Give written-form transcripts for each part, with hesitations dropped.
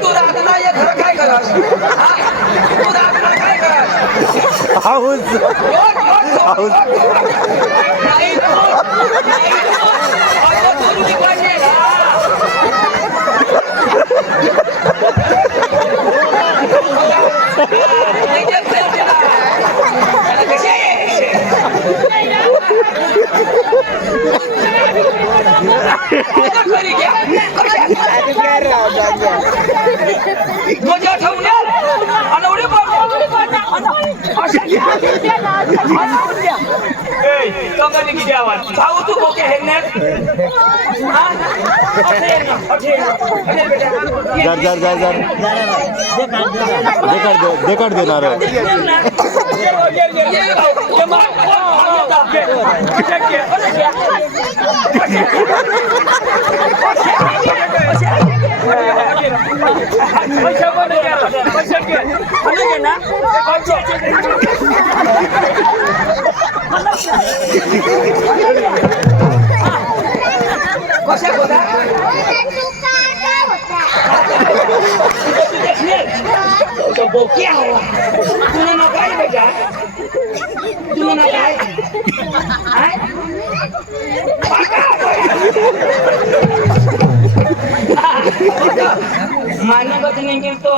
तू रागला ये घर काय करास तू रागला काय करास हाऊस हाऊस नाही मजा ठेवणार आणि उडी किती आवाज भाऊ तू बोके हेरणार जर जर जर जर देखड देणार कशा होता तो बोकिया हो तुला ना काय बेटा तुला ना काय मान्यगत नाही तो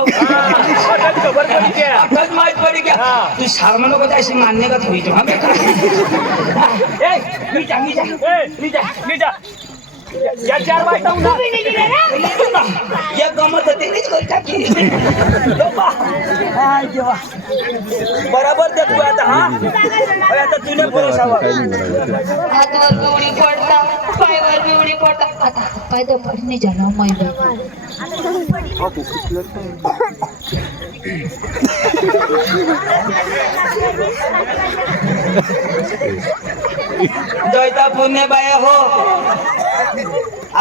खबर पडी क्या खबर माहित पडी क्या तू शर्मा नको त्याशी मान्यगत होईतो हा बेटा ए मी जा या 4 वाजता उठा या गमत तेच करता की हाय देवा बरोबर देख तू आता हा आता तुने भरोसावा हातवर बिवडी पडता पायवर बिवडी पडता आता पाय तर पडणे झाला मैदा जयता पुण्य बाय हो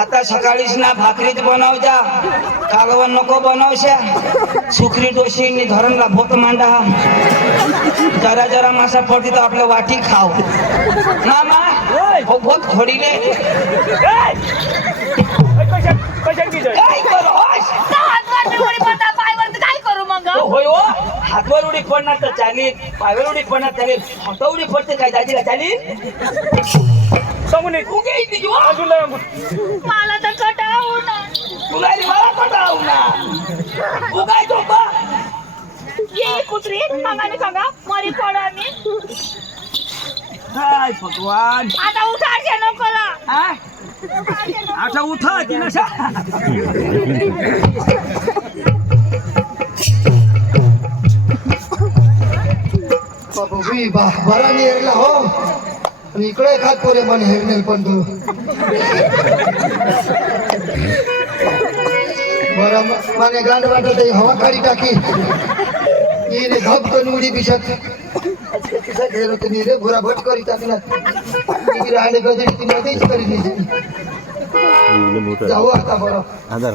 आता सकाळीच ना भाकरीत बनवजा कागवन नको बनवशा सुखरी डोशी धरणला भोक मांडा जरा जरा मासा पडती तर आपल्या वाटी खाव ना मा हो भोक थोडीले काय करू काय करू मग होय हो हातवर उडी पडणार तर चालेल पायवर उडी पडणार चालेल हाता उडी पडते काय दाजीला चालेल मला तर कटाळू ना तुला मला कटाळू ना उगाय तो बा ये कुत्री सांगाने सांगा मरी पडानी हाय भगवान आता उठायचे नको ना हा आता उठा ती नशा बाबू बरा नेरला हो आणि इकडे एखाद पोरे पण हेरनेल पण तू बरं माने गांड वाटत हवा काढी टाकी येणे धप करून उडी पिशत तिचा घेर होते नी रे भुरा भट करी टाकला ती राहिले गजडी ती मध्येच करी दिली जाऊ आता बरं आधार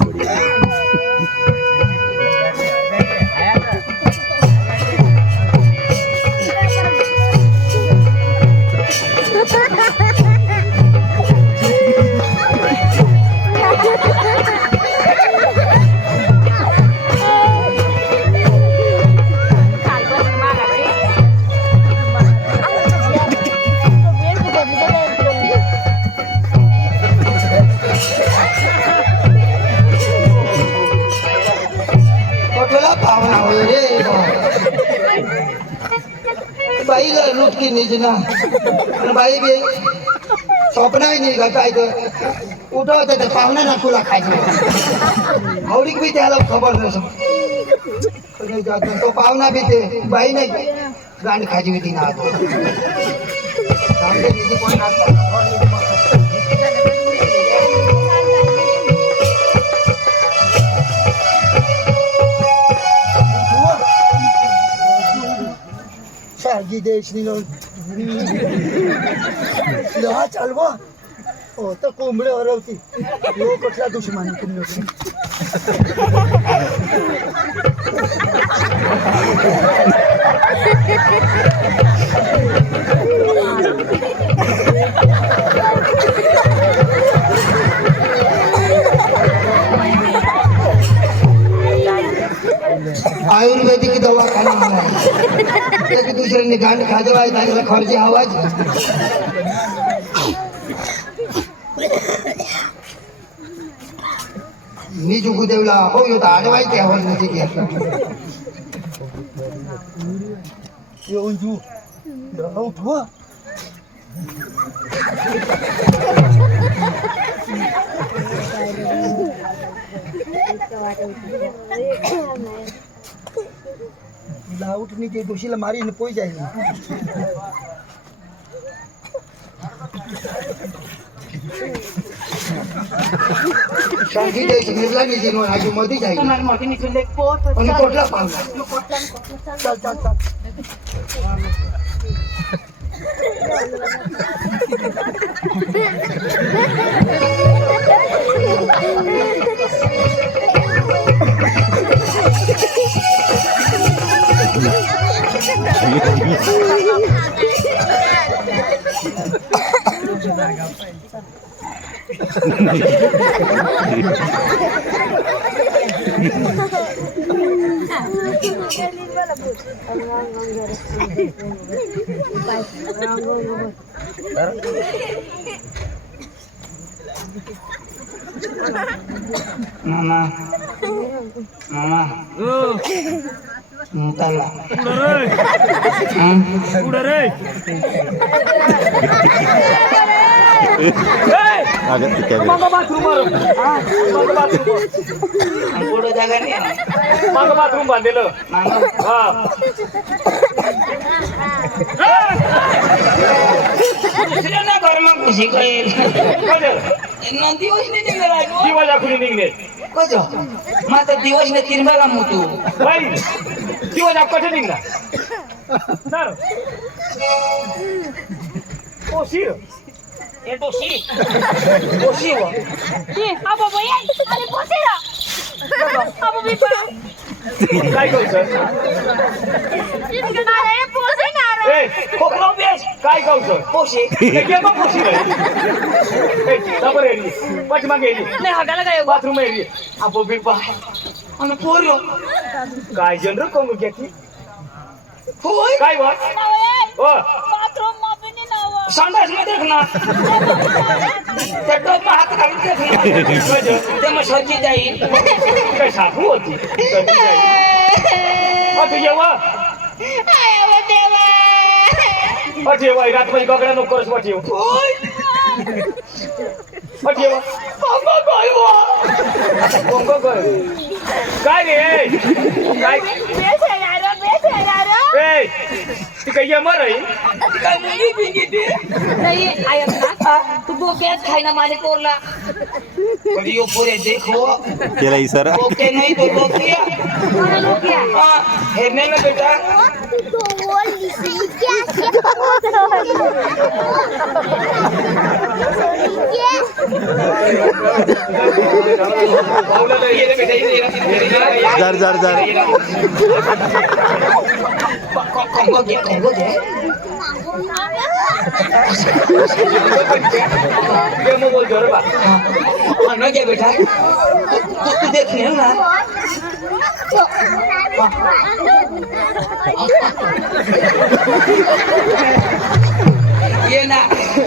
बाई लुटकी निजना बाई बी स्वप्नाही नाही का काय तर उठवत ते पाहुण्या ना तुला खायचं आवडीक बी त्याला खबर नसं तो पाहुणा बी ते बाई नाही गांड खायची होती ना शागी देश चालवा हो तर कोंबडे हरवती यो कुठला दुश्मनी तुम्ही खाना मला एक दुसऱ्याने गांड खाजवाय चांगला खर्च आवाज मी जुगू देवला हो यो तर आडवायचे आवाज म्हणजे घेतला येऊन जू उठवा उठनी ते दोषीला मारी पोई जाईल शांती द्यायची निर्ला निघून आजू मध्ये जाईल तुम्हाला मोठी निघून आणि कोटला पाहणार चल चल चल मामा मामा मुताला अगं ती काय पुढं जागा नाही मागं बाथरूम बांधलेलं मामा हा दुसऱ्यांना घरमा खुशी कळेल ना दिवस नाही निघाला किंवा दाखवून निघले कसं माझा दिवस नाही तिरंबा मोठू बाई किंवा दाख कसे निघला सर ओ शिर ये दोषी दोषी हो काय करू सर ए खोकला बेस काय करू सर पोशी मग खुशी पाठीमागे बाथरूम एरी अबो बिपा आणि पोरो काय जनर करू घेतली होय काय वा ओ संडास मध्ये देख ना त्या टोप हात घालून देख ना ते मग सरकी जाईल काय सासू होती जेव्हा जेव्हा रात्री गगडा नको करस वाट येऊ जेव्हा काय रे काय ती काही येणार आहे काय मुली पिंगी ते तू बोक्यात खाय ना माझ्या पोरला पण यो पोरे देखो केला इशारा ओके नहीं तो लोकिया हाँ हेरने में बेटा जार जार जार कंगो दे मैं बोल जो रे बा हाँ ना क्या बेटा तू देखने ना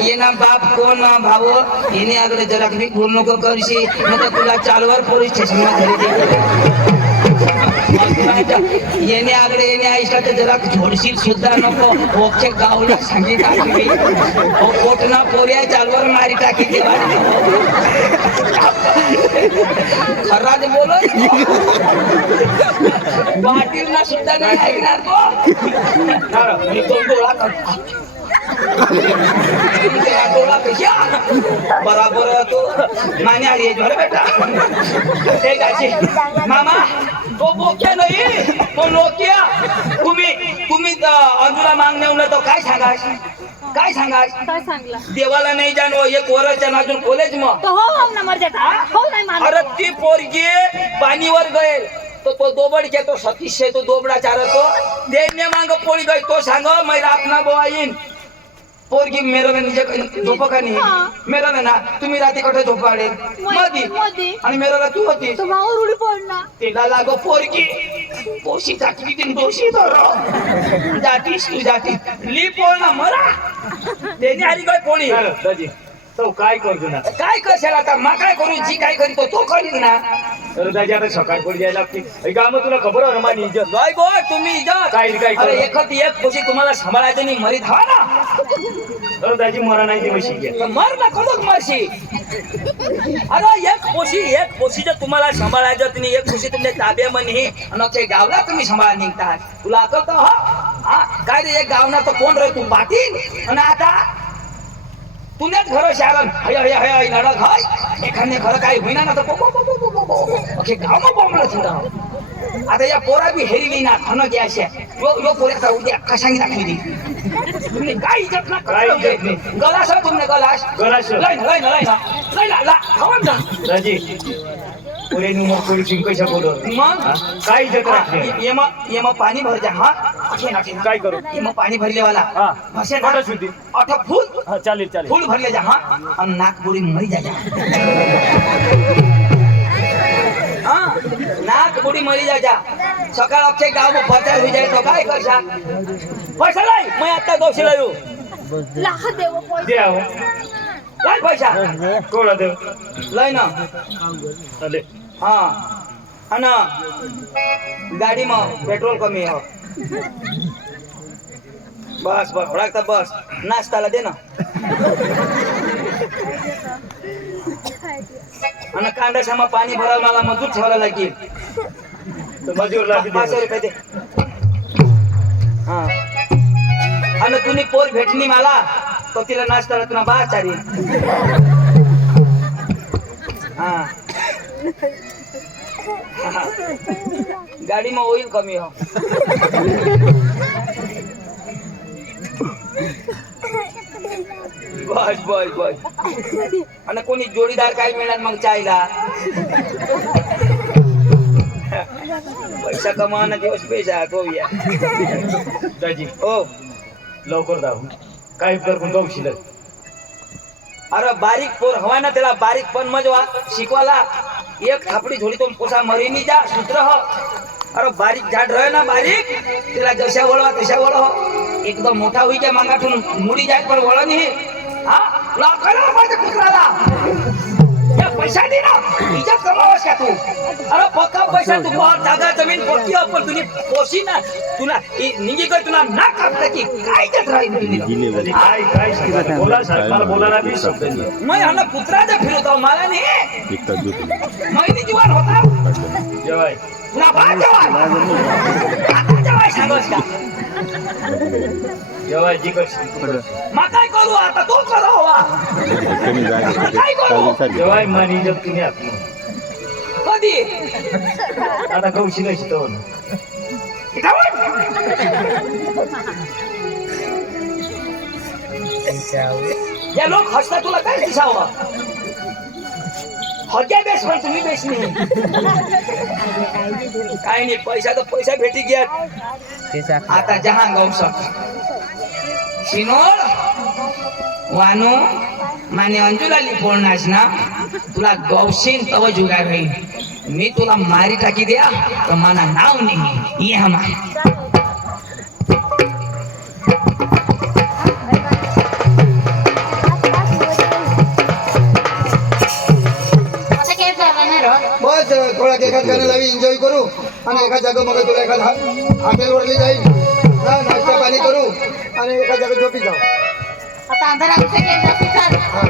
ये ना बाप कोण ना भाव येणे अगोदर जरा मी भूल नको करशी नाही तुला चालवर पोलीस स्टेशन मध्ये येणे आगडे येणे आईला तर जरा झोडशील सुद्धा नको ओके गावला सांगी टाकली कोटना पोऱ्या चालवर मारी टाकी देवा खराज बोलो पाटील ना सुद्धा नाही ऐकणार तो मी तो डोळा करतो डोळा कशा बराबर तो माने आली जोर बेटा ते गाची मामा तो बोक्या नाही तो लोकिया तुम्ही अंजुला मागणे उलट तो काय सांगास काय सांगास काय सांगला देवाला नाही जाणो एक वर्षाच्या अजून कॉलेज मग तो हो ना मर जाता हो नाही मान अरे ती पोरगी पाणीवर गईल तो दोबड के तो सतीश तो दोबडा चारतो देने मांग पोळी गई तो सांग मैं रातना बोवा येईन पोरगी मेरवणे निजे झोप का नाही मेरवणे ना तुम्ही रात्री कुठे झोपाडे मधी मध्ये. आणि मेरवला तू होती तो मावर उडी पडला. तिला लागो पोरगी पोशी टाकली तीन दोषी धर जातीस तू जाती ली पोळना मरा त्याने आली काय पोळी दाजी तो काय करतो ना काय करशाल आता मा काय करू जी काय करीतो तो करीन ना अरे दाजी आता सकाळी पडी जायला लागते काम तुला खबर आहे ना माझी इज्जत काय गो तुम्ही इज्जत काय काय अरे करू? एकच एक पोशी तुम्हाला सांभाळायचं नाही मरी धावा ना अरे दाजी मरा नाही ती म्हशी घे तर मर ना कधोच मरशी अरे एक पोशी जर तुम्हाला सांभाळायचं तुम्ही एक पोशी तुमच्या ताब्यामध्ये आणि ते गावला तुम्ही सांभाळा निघतात तुला आठवतं हा काय रे एक गावना तर कोण रे तू पाटील आणि आता तुझ्याच घर शाळा हय हय हय हय लढत हय एखाद्या घर काही होईना ना तर अखे गाव बोंबला सुद्धा आता या पोरा बी हेरिली ना खन घ्या अशा यो पोऱ्याचा उद्या कशांगी दाखवी दी तुम्ही काय इज्जत ना काय इज्जत नाही. गलास आहे तुमने गलास गलास. लय ना ला खावन ना दाजी पुरे नुमर कोणी चिंकशा बोलत मग काय इज्जत राखते येमा पाणी भर जा हा अखे ना काय करू येमा पाणी भरले वाला हा असे ना कुठं शुद्धी? अठ फुल हा चालेल चालेल फूल भरले जा हा आणि नाक बुडी मरी जा हाँ नाक बुडी मरी जा सकाळ अक्षय गाव में प्रचार हो जाए तो काय करशा पैसा लाई मैं आता गौशी लायो लाख देव पैसा. दे आहो लाई पैसा कोणा देव लाई ना अरे हाँ अना गाडी में पेट्रोल कमी हो बस बस भड़कता बस नाश्ता ला दे ना आणि कांदा सामा पाणी भरायला मला मजूर ठेवायला लागेल तो मजूर लागते 500 रुपये दे हा आणि तुम्ही पोर भेटली मला तो तिला नाश्ता तुला बा चारी हा हा. गाडी में ऑइल कमी हो बस बस बस आणि कोणी जोडीदार काय मिळणार मग चायला पैसा कमावना दिवस पैसा तो या दाजी ओ लवकर जाऊ काय कर पण जाऊ शिल्लक अरे बारीक पोर हवा ना त्याला बारीक पण मजवा शिकवाला एक थापडी झोडी तो पोसा मरीनी जा सूत्र हो अरे बारीक झाड रहे ना बारीक त्याला जशा वळवा तशा वळ हो एकदम मोठा होई क्या मागाठून मुडी जाय पण वळ नाही हा लाखाला माझ्या कुत्राला या पैसा दे ना इज्जत कमावस का तू अरे पक्का पैसा तू बहुत जागा जमीन पक्की हो पण तुझी पोशी ना तुला निंगी कर तुला ना कापता की काय इज्जत राहील तुझी दाजी काय काय सांगता बोला साहेब मला बोलायला बी शब्द नाही मैं हाला कुत्राचा फिरवतो मला नाही एक तास झोपली महिनी जीवन होता जेवाय पुन्हा बाहेर जेवाय आता जेवाय सांगस का जेवाय जी कर मग काय करू आता तो करा हवा कमी जागा जेवाय मान इज्जत तुम्ही आत कधी आता कौशी नाही शिकव या लोक हसता तुला काय दिसावं हक्या बेस पण तुम्ही बेस नाही काय नाही पैसा तर पैसा भेटी घ्या आता जहां गौस शिनोळ वानो माने अंजुला लिपोळनास ना तुला गौशीन तव जुगार होईल मी तुला मारी टाकी द्या तर मला नाव नाही ये हमा आता काय चालणार हो? बस थोडा एखाद गाणं लावी एन्जॉय करू आणि एका जागा मग तुला एखाद हॉटेलवरली जाईल हा नाश्ता पाणी करू आणि एका जागा झोपी जाऊ आता अंधार आमचं काय जास्त चाल. हा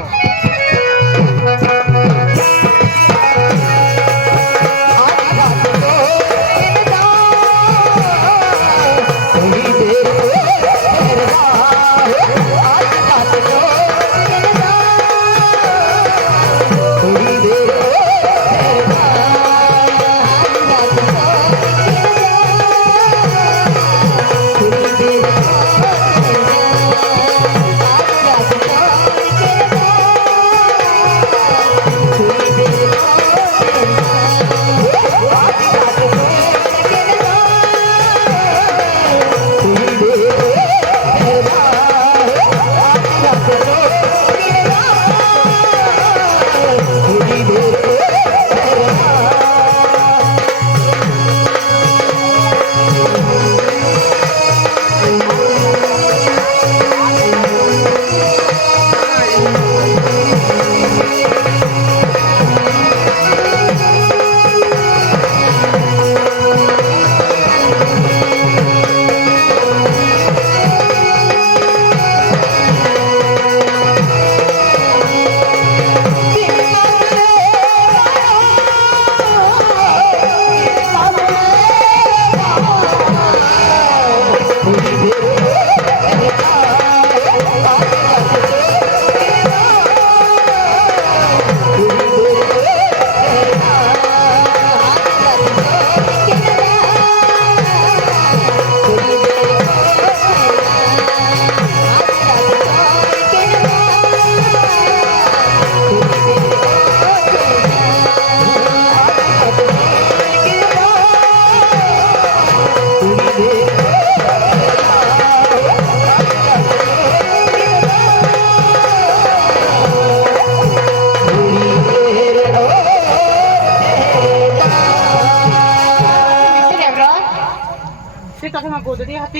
Thank you.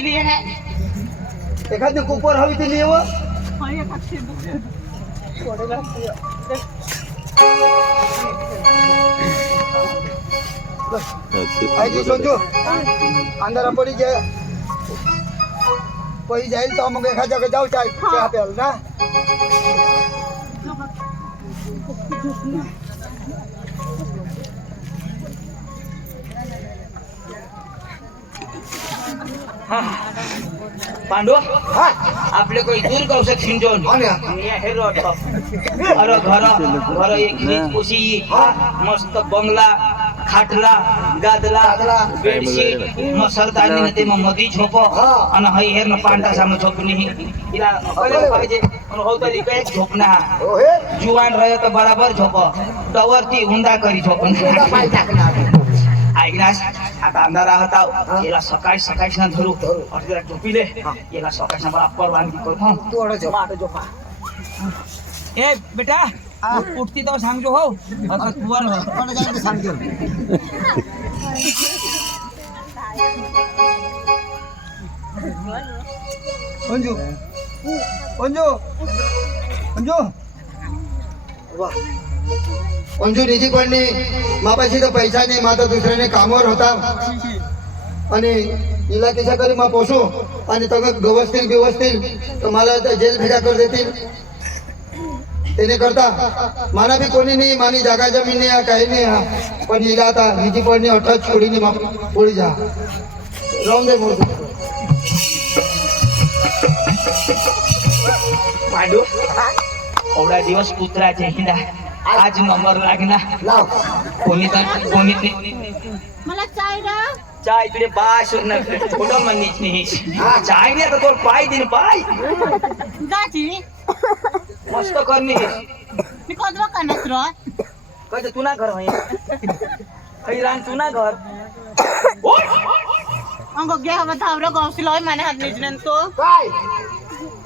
लिए है एखादी कुपर हवी ती लिहिव आईजी सोचू अंधारा पडी जे पै जाईल तर मग एखाद्या जागा जाऊ चहा प्यायला ना पांडू हा आपले कोई दूर कौशक सिंचन आणि हे रोड अरे घर एक नीट पोशी मस्त बंगला खाटला गादला बेडशीट मसरदानी ने ते मधी झोप आणि हई हेर न पांडा साम झोपनी इला अकले पाहिजे आणि हो तरी काय झोपना हो हे जुवान रहे तो बराबर झोप डवरती हुंडा करी झोपन पाय टाकणार ऐकनास आता अंधारा होता याला सकाळी ना धरू और जरा झोपीले याला सकाळी ना बराबर वांगी करू तू झोपा ए बेटा उठती तो सांगजो हो असं तुवर हो पण जाईल सांगतो अंजू अंजू अंजू वाह अंजू निधी पण मापाशी तर पैसा नाही माझा दुसऱ्याने कामावर होता आणि हिला तिच्या घरी मा पोसू आणि तग गवसतील तर मला जेल भेटा कर देतील त्याने करता माना भी कोणी नाही मानी जागा जमीन नाही हा काही नाही हा पण हिला आता निधी पडणे अठ्ठाच छोडीने पोळी जा राहून दे मोर पांडू एवढा दिवस कुत्राचे हिंडा आज नंबर लागना लाव कोणी मला चाय रा चाय तुझे बास न फोटो म्हणनीच नाही चाय नाही तर तोर पाय दिन पाय गाची मस्त करनी मी कोदवा कानस रो कहे तू ना घर होई हैरान तू ना घर अंगो गे हवा थावरा गौसी लय माने हात निजनन तो काय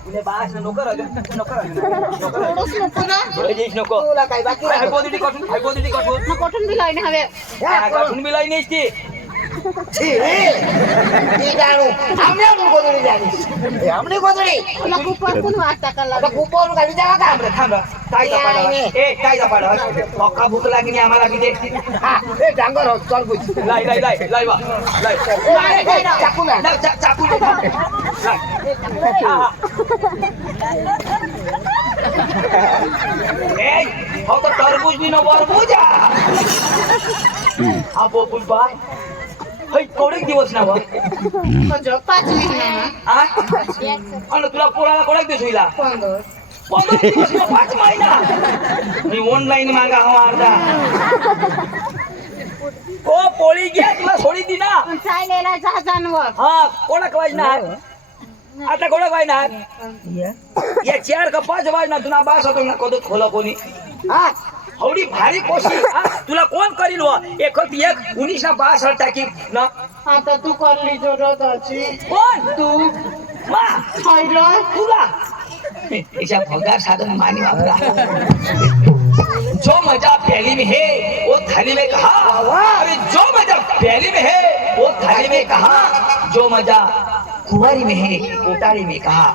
तुले बास नोकर थोडस नको ना जेस नको तुला काय बाकी हाय बोडी कठून ना कोठून बी लाईन हवे कठून बी लाई नेसती छी ती जाणू आमल्या गोदडी जाणी आमली गोदडी तुला कुपर कोण वाटता का आता कुपर गाडी जावा का थांब काय जपाड काय जपाड पक्का भूक लागली आम्हाला बी दे हा ए डांगर हो चल बुझ लाई वा चाकू ना चाकू दे ए हो तो तरबूज भी न बरबूज हा बोबूज बाय हई कोडे दिवस ना वा कजो 5 महिना आ आणि तुला पोळाला कोडे दिवस होईला 15 दिवस ना 5 महिना मी ऑनलाइन मागा हो अर्धा ओ पोळी घ्या तुला सोडी दी ना चाय लेला जा जानवर हा कोणक वाजना आता कोणक वाजना या 4 का 5 वाजना तुला बास होतो ना कदो खोला कोणी हा हवडी भारी कोशी तुला कोण करील व एक 1962 टाकी ना आता तू करली जोरदाची कोण तू मा हैलो तुला ऐसा भंगार साधन मानी वापरा जो मजा पहली में है वो थाली में कहा अरे जो मजा पहली में है वो थाली में कहा जो मजा कुंवारी में है कोटारी में कहा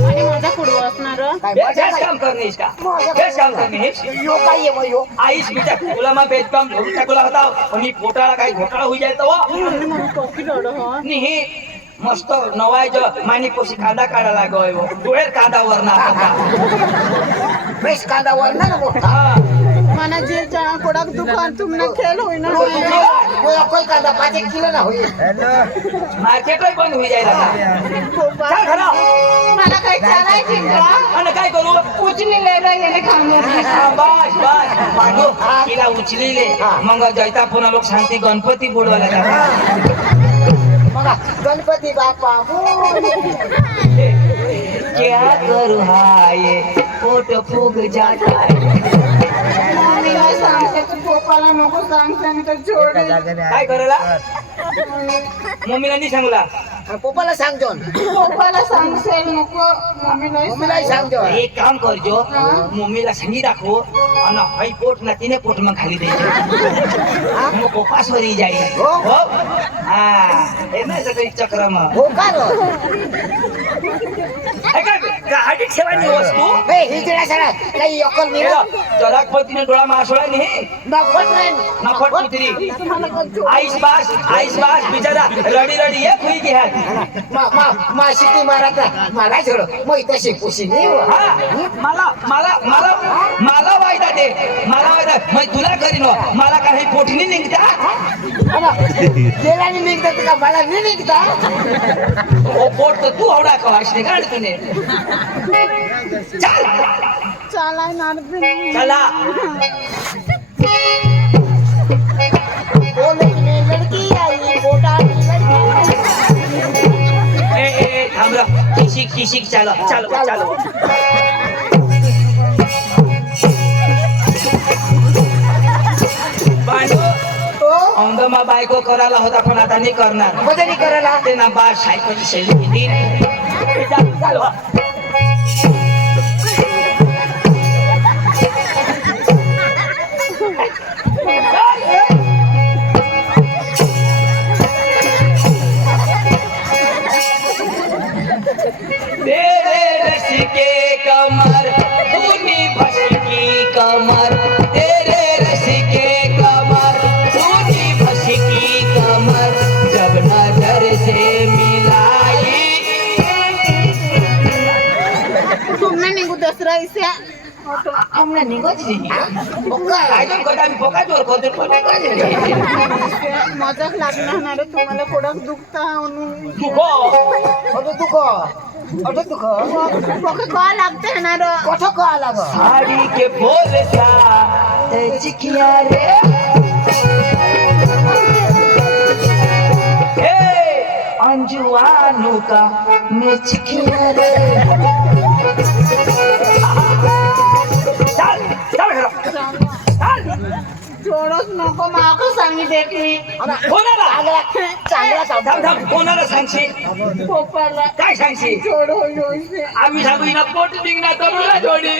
आणि माझा कुडवा असणार कैसे काम करने इसका कैसे काम करने है यो काय ये मयो आईस बेटा तुला मा बेचकाम लोटा तुला होता आणि पोटाला काही घोटाळा होई जाय तो आणि मला कोकी रड हो नाही मस्त नवायच मानी कोशी कांदा काढायला लागोय डोळ्यात कांदा वरना बेस कांदा वर ना हा मला जे चहा कोडाक दुकान तुमने खेल होई ना वो कोई कांदा 5 किलो ना होई मार्केट बंद होई जायला चल खरा मला काही चालायची का आणि काय करू उचली ले रे येणे खाणार बस पांडू तिला उचलीले मग जैता पुन्हा लोक सांगते गणपती बुडवायला जातात मगा गणपती बाप्पा क्या करू हाय पोट फूग जाता है मी काय सांगते तू पोपाला नको सांगते मी तर जोडे काय करायला मम्मीला नाही सांगला पप्पाला सांगतो पोपाला सांगसेल नको मम्मीला सांगतो एक काम करजो मम्मीला सांगी दाखव आणि हाई पोट ना तिने पोट मग खाली द्यायचे मग उपासवरी जाईल हो हा हे नाही सगळी चक्र मग हो का रो हे काय गाडी ठेवायची वस्तू हे हिजडा सरा काही अकल नाही रो चराक पतीने डोळा मासोळा नाही नफट नाही नफट कुत्री आईस बास बिचारा रडी रडी एक हुई घ्या मा शिटी मारा मला छोड मग तशी पुशी नाही हो. हा मला वायदा दे मला वायदा मग तुला करीन हो. मला काही पोटणी निघता गेला नाही निघतात का मला नाही निघता ओ पोट तर तू आवडा का वाशने काढ तुने चल चला बोलने लड़की आई मोटा ए थांब रे किशिक चलो औंदमा बायको करायला होता पण आता नाही करणार बदली करायला ते ना बा सायकोची शैली किती चालवा तेरे रस के कमर तूने बस की कमर तेरे रस के कमर तूने बस की कमर जब नजर से मिलाई तुमने निघू दसरा इसे हमने निगोजी काय दोन कोटा मी पोका जोर कोदर मजाक लागणार रे तुम्हाला कोणाक दुखता म्हणून दुखो अटो दुख पोके का लागते ना रे कठो का लाग साड़ी के बोल सा चिकिया रे अंजुआनू का मैं चिकिया रे चल जोडच नको माको सांगितले की कोणाला चांगला कोणाला सांगशील पोपाला काय सांगशील जोड होईल आम्ही सांगू ना पोट निघणार तरुला जोडी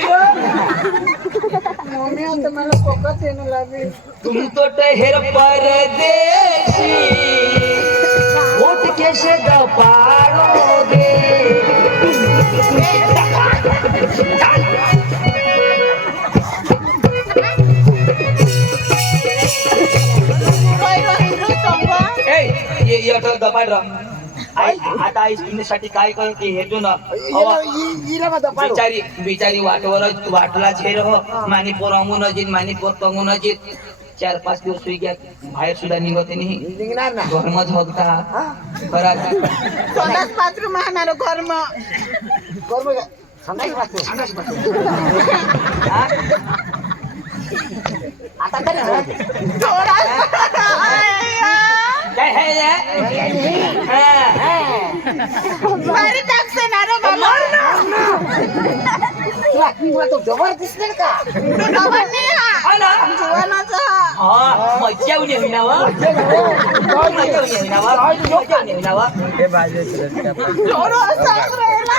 मम्मी आता मला पोकत येणं लागेल तुम तो ठहर परदेसी वोट कैसे दबाड़ोगे ये दबाड आता आईस्क्रीमसाठी काय करते हे तू ना बिचारी वाटला झेर हो मानी पोर अंगून अजित मानी पोर तंगून अजित 4-5 दिवस सुई घ्या बाहेर सुद्धा निघते नाही निघणार ना घरमच होता खरा स्वतःच बाथरूम आहे घरम कर्म संडास बाथरूम आता तरी काय है भारी टाकसे ना रे बाबा तुला तो जबर दिसणार का खबर नाही हा जीवनाचा मज्जा येऊन येईल ना मज्जा येऊन ना जोड सासरेला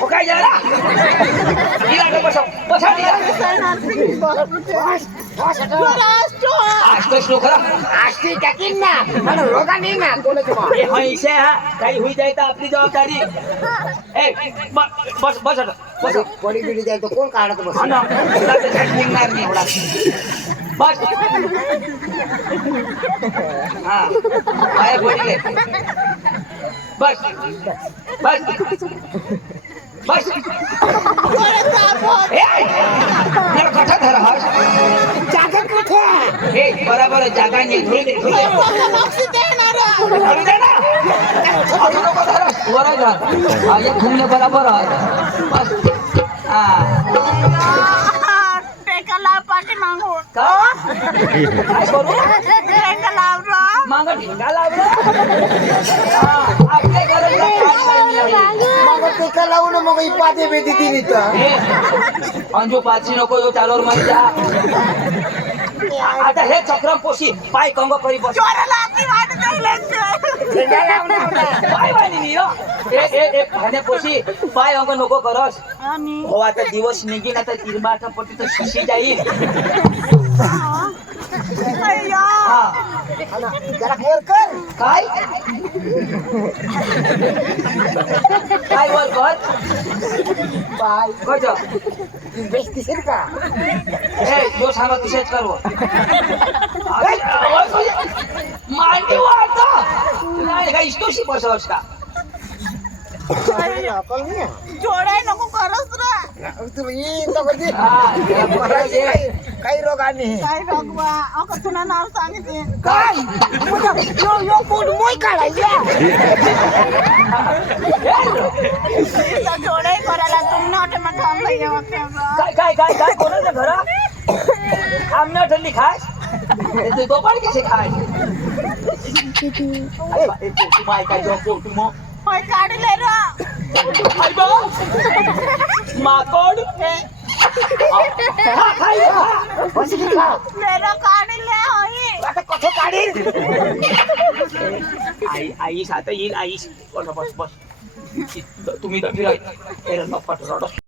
ठोकाय जा बसा काही हुई जाए आपली जबाबदारी बस बस बस कोणी बिडी जायचं कोण काढत बस निघणार नाही एवढा बस हा पाया पडले बस बस बस कथा धरा जागा कुठे हे बराबर जागा नाही धुळे घुमणे बराबर बस टेकाला पाठी मागून काय करू टेका लावला माग ढेंगा लावला आपल्या मग टेका लावून मग ही पाते बेदी दिली अंजू पाची नको जो चालोर मध्ये जा आता हे चक्रम पोशी पाय कंग करी बस पाय वाली नी ए भाने पोशी पाय अंग नको करस हो आता दिवस निघीन आता तिरमाटा पटी तर शिशी जाईल अय्या. जरा वर कर. काय काय वर कर पाय कच बेस दिसेल का? ए जो सांगा तसेच कर वर. मांडी वाढता नाही का इष्टोशी बसवस का जोडाय नको करस रे. तुला येईन तर कधी. हा त्याला बोलायला दे. काही रोग आणि काय रगवा अगं तुला नाव सांगितले. काय यो यो पोट मोय काढायचा. जोडाय करायला तुम्ही नव्हते मग थांबले होते. काय काय काय काय कोणाचं घरा आमना ठल्ली खास ते दोपार कसे खाय बाय काय जो पोट मग होय काढले रे. आई बा माकड लेरो काढले होई. आता कसं काढील? आई आई आता येईल आई बस बस तुम्ही तर फिराय